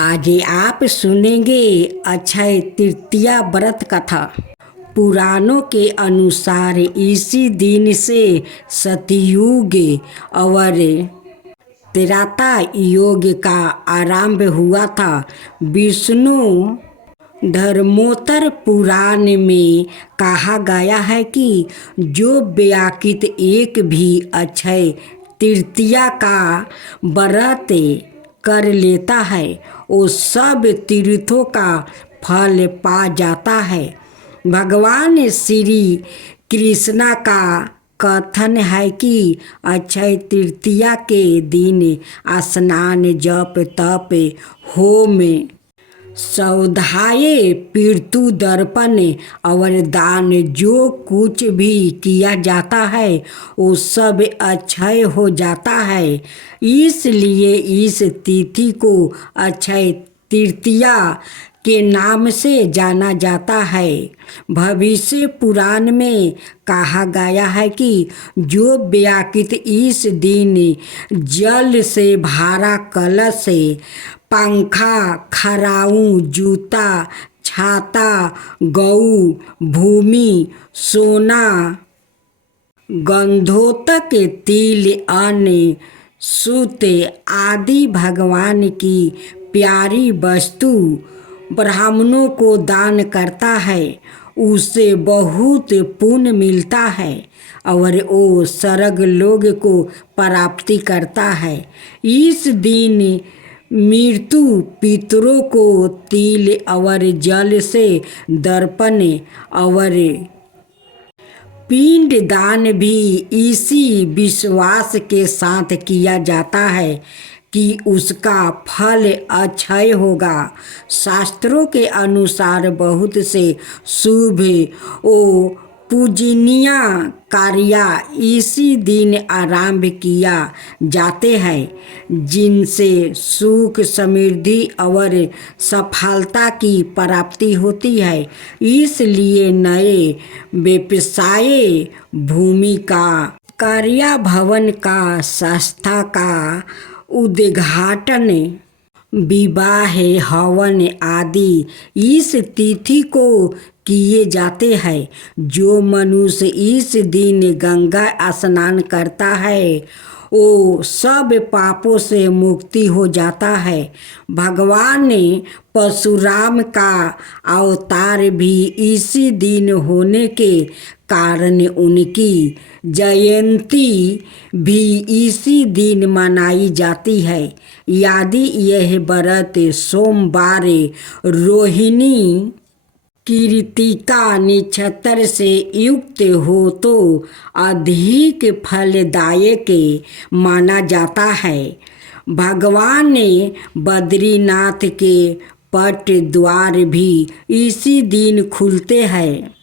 आज आप सुनेंगे अक्षय तृतीया व्रत कथा। पुराणों के अनुसार इसी दिन से सतयुग और त्रेता युग का आरंभ हुआ था। विष्णु धर्मोत्तर पुराण में कहा गया है कि जो व्याकृत एक भी अक्षय तृतीया का व्रत कर लेता है वो सब तीर्थों का फल पा जाता है। भगवान श्री कृष्णा का कथन है कि अक्षय तृतीया के दिन स्नान जप तप होम स्वाध्याय पितृ तर्पण और दान जो कुछ भी किया जाता है वो सब अक्षय हो जाता है। इसलिए इस तिथि को अक्षय तृतीया के नाम से जाना जाता है। भविष्य पुराण में कहा गया है कि जो व्याकृत इस दिन जल से भरा कलश से पंखा खराऊ जूता छाता गऊ भूमि सोना गंधोतक तिल अन्न सूत आदि भगवान की प्यारी वस्तु ब्राह्मणों को दान करता है उसे बहुत पुण्य मिलता है और वो स्वर्ग लोक को प्राप्ति करता है। इस दिन मृत्यु पितरों को तिल और जल से दर्पण और पिंड दान भी इसी विश्वास के साथ किया जाता है कि उसका फल अक्षय होगा। शास्त्रों के अनुसार बहुत से शुभ ओ पूजनीय कार्य इसी दिन आरंभ किया जाते हैं जिनसे सुख समृद्धि और सफलता की प्राप्ति होती है। इसलिए नए व्यवसाय भूमि का कार्य भवन का संस्था का उद्घाटन विवाह हवन आदि इस तिथि को किए जाते हैं। जो मनुष्य इस दिन गंगा स्नान करता है वो सब पापों से मुक्ति हो जाता है। भगवान परशुराम का अवतार भी इसी दिन होने के कारण उनकी जयंती भी इसी दिन मनाई जाती है। यदि यह व्रत सोमवार रोहिणी कृतिका नक्षत्र से युक्त हो तो अधिक फलदायक माना जाता है। भगवान बद्रीनाथ के पट द्वार भी इसी दिन खुलते हैं।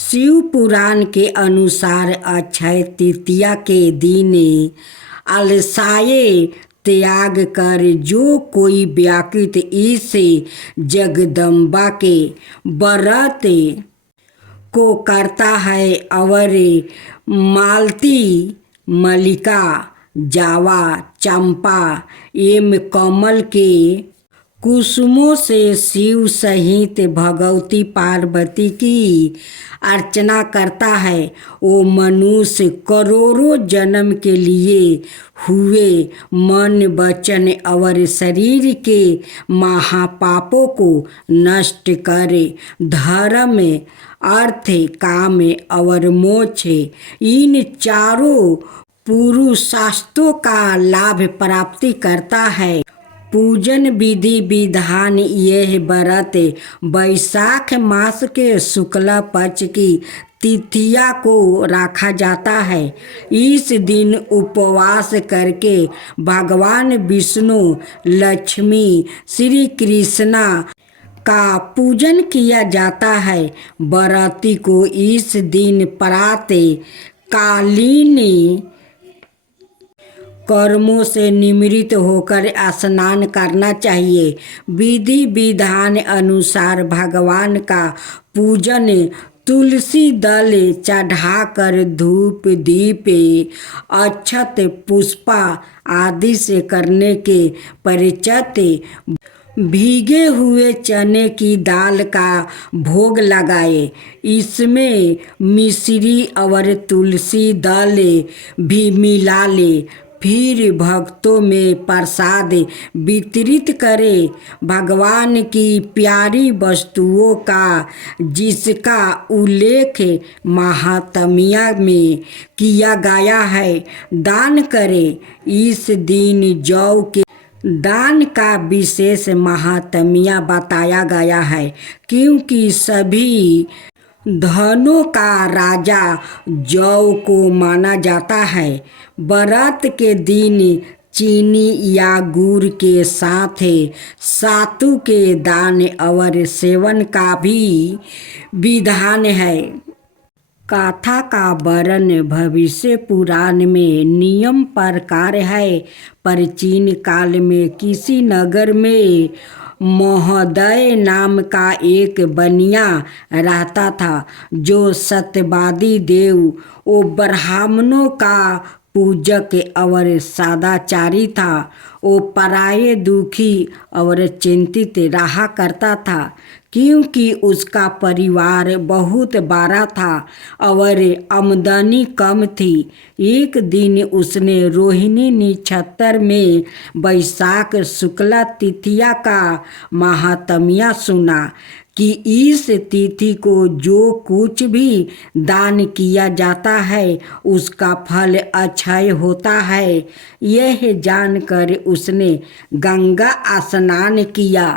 शिव पुराण के अनुसार अक्षय तृतीया के दिन अलसाय त्याग कर जो कोई व्याकृत इस जगदम्बा के व्रत को करता है और मालती मल्लिका जावा चंपा एवं कमल के कुसुमों से शिव सहित भगवती पार्वती की अर्चना करता है वो मनुष्य करोड़ों जन्म के लिए हुए मन वचन और शरीर के महापापों को नष्ट करे धर्म अर्थ काम और मोक्ष इन चारों पुरुषार्थों का लाभ प्राप्ति करता है। पूजन विधि विधान यह व्रत वैशाख मास के शुक्ल पक्ष की तिथिया को रखा जाता है। इस दिन उपवास करके भगवान विष्णु लक्ष्मी श्री कृष्णा का पूजन किया जाता है। व्रती को इस दिन प्रातः कालीन कर्मों से निवृत्त होकर स्नान करना चाहिए। विधि विधान अनुसार भगवान का पूजन तुलसी दल चढ़ाकर धूप दीप अक्षत पुष्पा आदि से करने के पश्चात भीगे हुए चने की दाल का भोग लगाए, इसमें मिश्री और तुलसी दल भी मिला ले, फिर भक्तों में प्रसाद वितरित करे। भगवान की प्यारी वस्तुओं का जिसका उल्लेख महात्म्य में किया गया है, दान करे। इस दिन जौ के दान का विशेष महात्म्य बताया गया है, क्योंकि सभी धनों का राजा जौ को माना जाता है। व्रत के दिन चीनी या गुड़ के साथ सातु के दान और सेवन का भी विधान है। कथा का वर्णन भविष्य पुराण में नियम प्रकार है। प्राचीन काल में किसी नगर में महोदय नाम का एक बनिया रहता था, जो सत्यवादी देव वो ब्राह्मणों का पूजक और सदाचारी था। वो पराये, दुखी और चिंतित रहा करता था, क्योंकि उसका परिवार बहुत बड़ा था और आमदनी कम थी। एक दिन उसने रोहिणी नक्षत्र में वैशाख शुक्ल तिथिया का महात्म्य सुना कि इस तिथि को जो कुछ भी दान किया जाता है उसका फल अक्षय होता है। यह जानकर उसने गंगा स्नान किया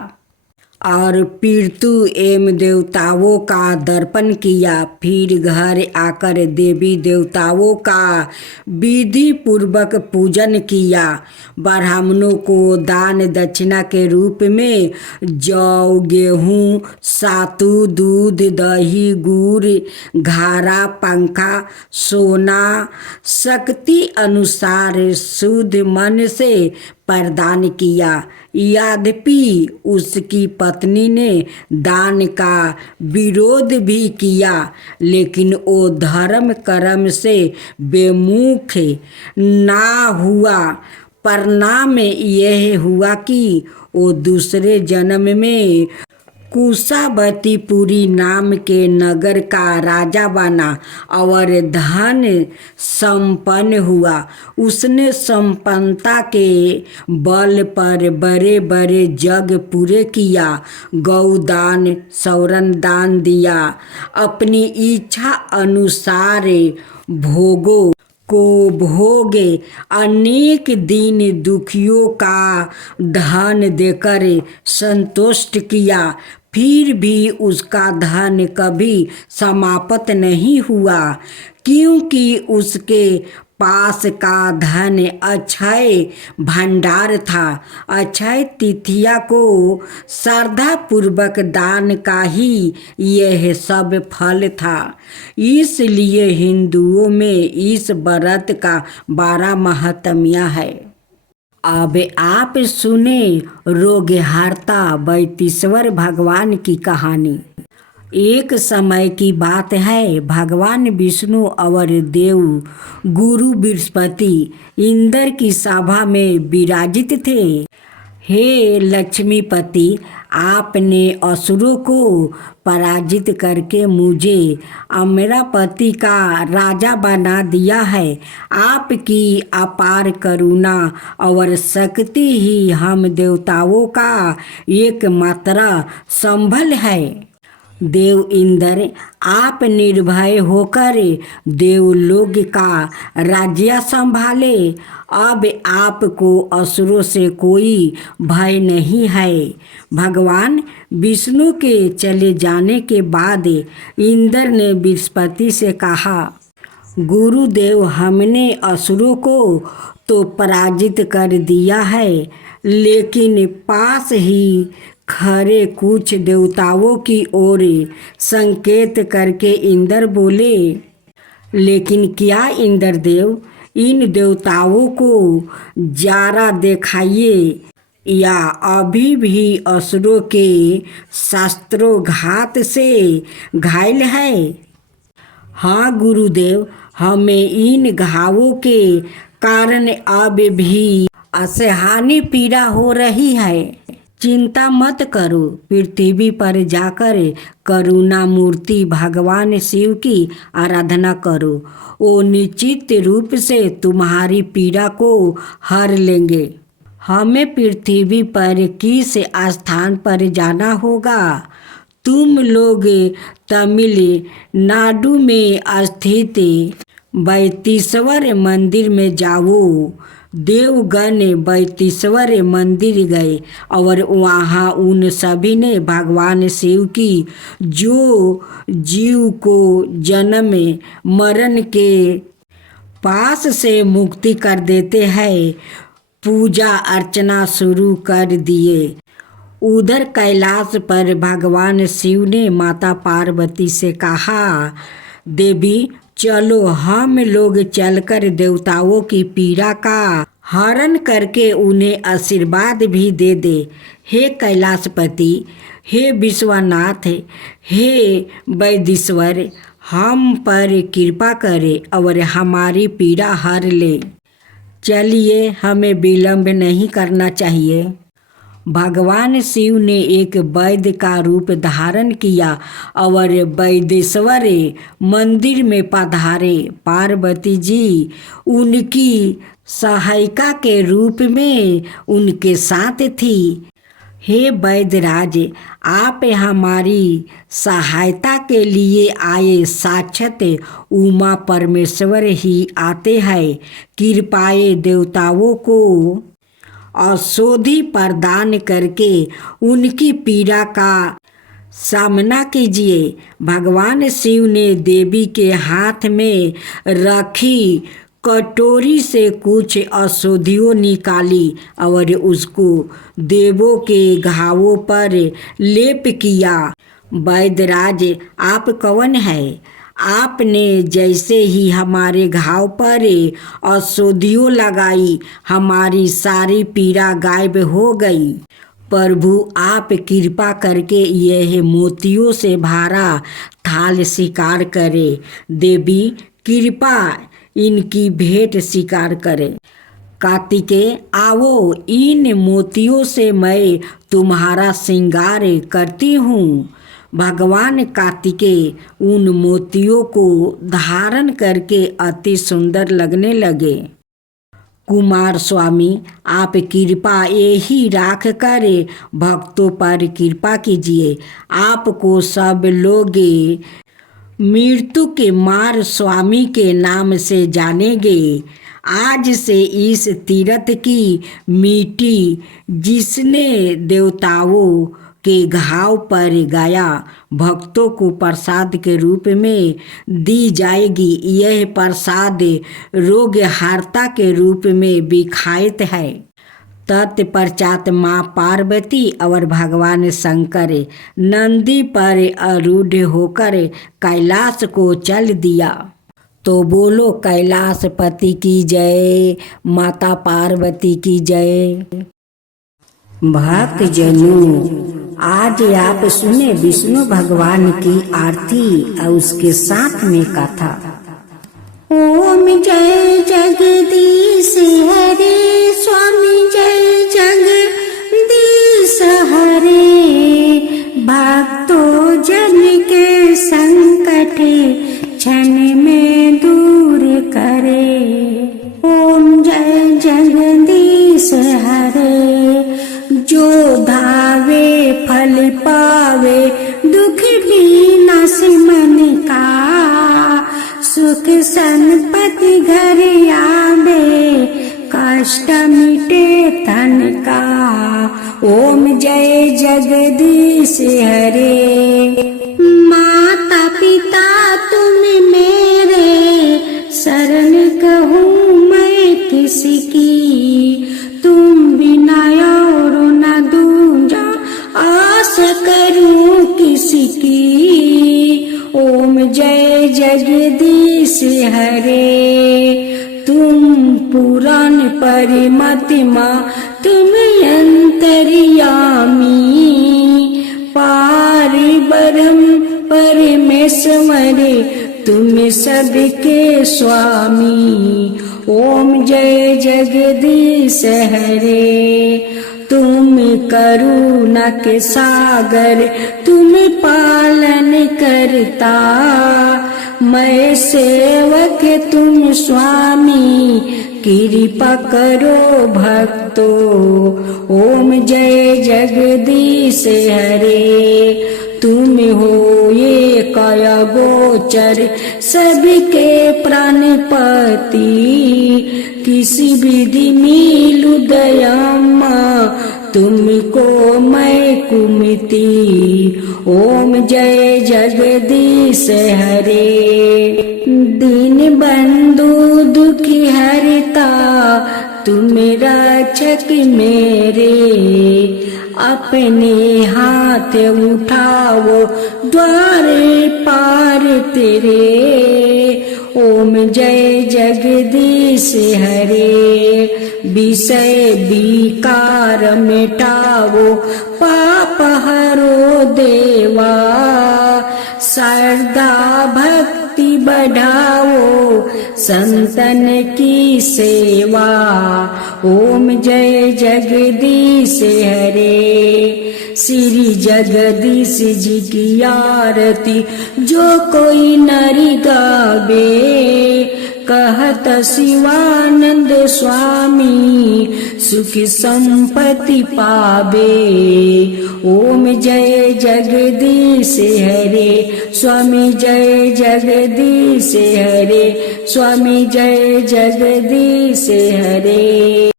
और पितृ एवं देवताओं का दर्पण किया। फिर घर आकर देवी देवताओं का विधि पूर्वक पूजन किया। ब्राह्मणों को दान दक्षिणा के रूप में जौ, गेहूँ, सातु, दूध, दही, गुड़, घारा, पंखा, सोना शक्ति अनुसार शुद्ध मन से प्रदान किया। यद्यपि उसकी पत्नी ने दान का विरोध भी किया, लेकिन वो धर्म कर्म से बेमुख ना हुआ। परिणाम यह हुआ कि वो दूसरे जन्म में कुशावतीपुरी नाम के नगर का राजा बना और धन संपन्न हुआ। उसने संपन्नता के बल पर बड़े बड़े यज्ञ पूरे किया, गौदान, स्वर्ण दान दिया। अपनी इच्छा अनुसार भोगों को भोगे, अनेक दिन दुखियों का धन देकर संतुष्ट किया। फिर भी उसका धन कभी समाप्त नहीं हुआ, क्योंकि उसके पास का धन अक्षय भंडार था। अक्षय तृतीया को श्रद्धा पूर्वक दान का ही यह सब फल था। इसलिए हिंदुओं में इस व्रत का बड़ा महात्म्य है। अब आप सुने रोगहर्ता वैतीश्वर भगवान की कहानी। एक समय की बात है, भगवान विष्णु और देव गुरु बृहस्पति इंद्र की सभा में विराजित थे। हे लक्ष्मीपति, आपने असुरों को पराजित करके मुझे अमरावती का राजा बना दिया है। आपकी अपार करुणा और शक्ति ही हम देवताओं का एकमात्र संबल है। देव इंद्र, आप निर्भय होकर देवलोक का राज्य संभाले। अब आपको असुरों से कोई भय नहीं है। भगवान विष्णु के चले जाने के बाद इंद्र ने बृहस्पति से कहा, गुरुदेव, हमने असुरों को तो पराजित कर दिया है, लेकिन पास ही खरे कुछ देवताओं की ओर संकेत करके इंद्र बोले, लेकिन क्या इंद्रदेव, इन देवताओं को जरा दिखाइए, या अभी भी असुरों के शस्त्रोघात से घायल है? हाँ गुरुदेव, हमें इन घावों के कारण अब भी असहनीय पीड़ा हो रही है। चिंता मत करो, पृथ्वी पर जाकर करुणा मूर्ति भगवान शिव की आराधना करो। वो निश्चित रूप से तुम्हारी पीड़ा को हर लेंगे। हमें पृथ्वी पर किस स्थान पर जाना होगा? तुम लोग तमिलनाडु में स्थित बैतीश्वर मंदिर में जाओ। देवगण बैतीश्वर मंदिर गए और वहाँ उन सभी ने भगवान शिव की, जो जीव को जन्म मरण के पास से मुक्ति कर देते हैं, पूजा अर्चना शुरू कर दिए। उधर कैलाश पर भगवान शिव ने माता पार्वती से कहा, देवी चलो हम लोग चलकर देवताओं की पीड़ा का हरण करके उन्हें आशीर्वाद भी दे दे। हे कैलाशपति, हे विश्वनाथ, हे वैदीश्वर, हम पर कृपा करे और हमारी पीड़ा हर ले। चलिए, हमें विलंब नहीं करना चाहिए। भगवान शिव ने एक वैद्य का रूप धारण किया और वैदेश्वर मंदिर में पधारे। पार्वती जी उनकी सहायिका के रूप में उनके साथ थी। हे वैद्यराज, आप हमारी सहायता के लिए आए, साक्षात उमा परमेश्वर ही आते हैं। कृपाए देवताओं को औषधि प्रदान करके उनकी पीड़ा का सामना कीजिए। भगवान शिव ने देवी के हाथ में रखी कटोरी से कुछ औषधियों निकाली और उसको देवों के घावों पर लेप किया। वैद्यराज, आप कौन है? आपने जैसे ही हमारे घाव पर औषधियों लगाई, हमारी सारी पीड़ा गायब हो गई। प्रभु, आप कृपा करके यह मोतियों से भरा थाल स्वीकार करें। देवी कृपा इनकी भेंट स्वीकार करें। कार्तिकेय, आओ, इन मोतियों से मैं तुम्हारा श्रृंगार करती हूँ। भगवान कार्तिकेय उन मोतियों को धारण करके अति सुंदर लगने लगे। कुमार स्वामी, आप कृपा यही राख कर भक्तों पर कृपा कीजिए। आपको सब लोग मृत्यु के मार स्वामी के नाम से जानेंगे। आज से इस तीर्थ की मिट्टी जिसने देवताओं के घाव पर गाया, भक्तों को प्रसाद के रूप में दी जाएगी। यह प्रसाद रोगहर्ता के रूप में विख्यात है। तत्पश्चात माँ पार्वती और भगवान शंकर नंदी पर आरूढ़ होकर कैलाश को चल दिया। तो बोलो कैलाशपति की जय, माता पार्वती की जय। भक्त जनों, आज आप सुने विष्णु भगवान की आरती और उसके साथ में कथा। ओम जय जगदीश हरे, स्वामी जय जगदीश हरे। भक्तों जन के संकट क्षण में दूर करे। ओम जय जगदीश हरे। जो धावे फल पावे, दुख विनाश मन का। सुख संपत्ति घर आवे, कष्ट मिटे तन का। ओम जय जगदीश हरे। माता पिता तुम मेरे, शरण कहूँ मैं किसकी। तुम बिना और न दूजा, आस करूँ किसकी। ओम जय जगदीश हरे। तुम पुराण परिमतिमा, तुम अंतर्यामी। पार ब्रह्म परमेश्वर, तुम सबके स्वामी। ओम जय जगदीश हरे। तुम करुणा के सागर, तुम पालन करता। मैं सेवक तुम स्वामी, कृपा करो भक्तो। ओम जय जगदीश हरे, तुम हो ये काया गोचर, सबके प्राणपति। किसी विधि मिलु दयामा, तुमको मैं कुमति। ओम जय जगदीश हरे, दीन बंधु दुखी हरता, तुम रक्षक मेरे। अपने हाथ उठाओ, द्वारे पार तेरे। ओम जय जगदीश हरे, विषय विकार मिटाओ, पाप हरो देवा। श्रद्धा भक्ति बढ़ाओ, संतन की सेवा। ओम जय जगदीश हरे, श्री जगदीश जी की आरती जो कोई नर गावे। कहत शिवानंद स्वामी, सुख संपत्ति पावे। ओम जय जगदीश हरे, स्वामी जय जगदीश हरे, स्वामी जय जगदीश हरे।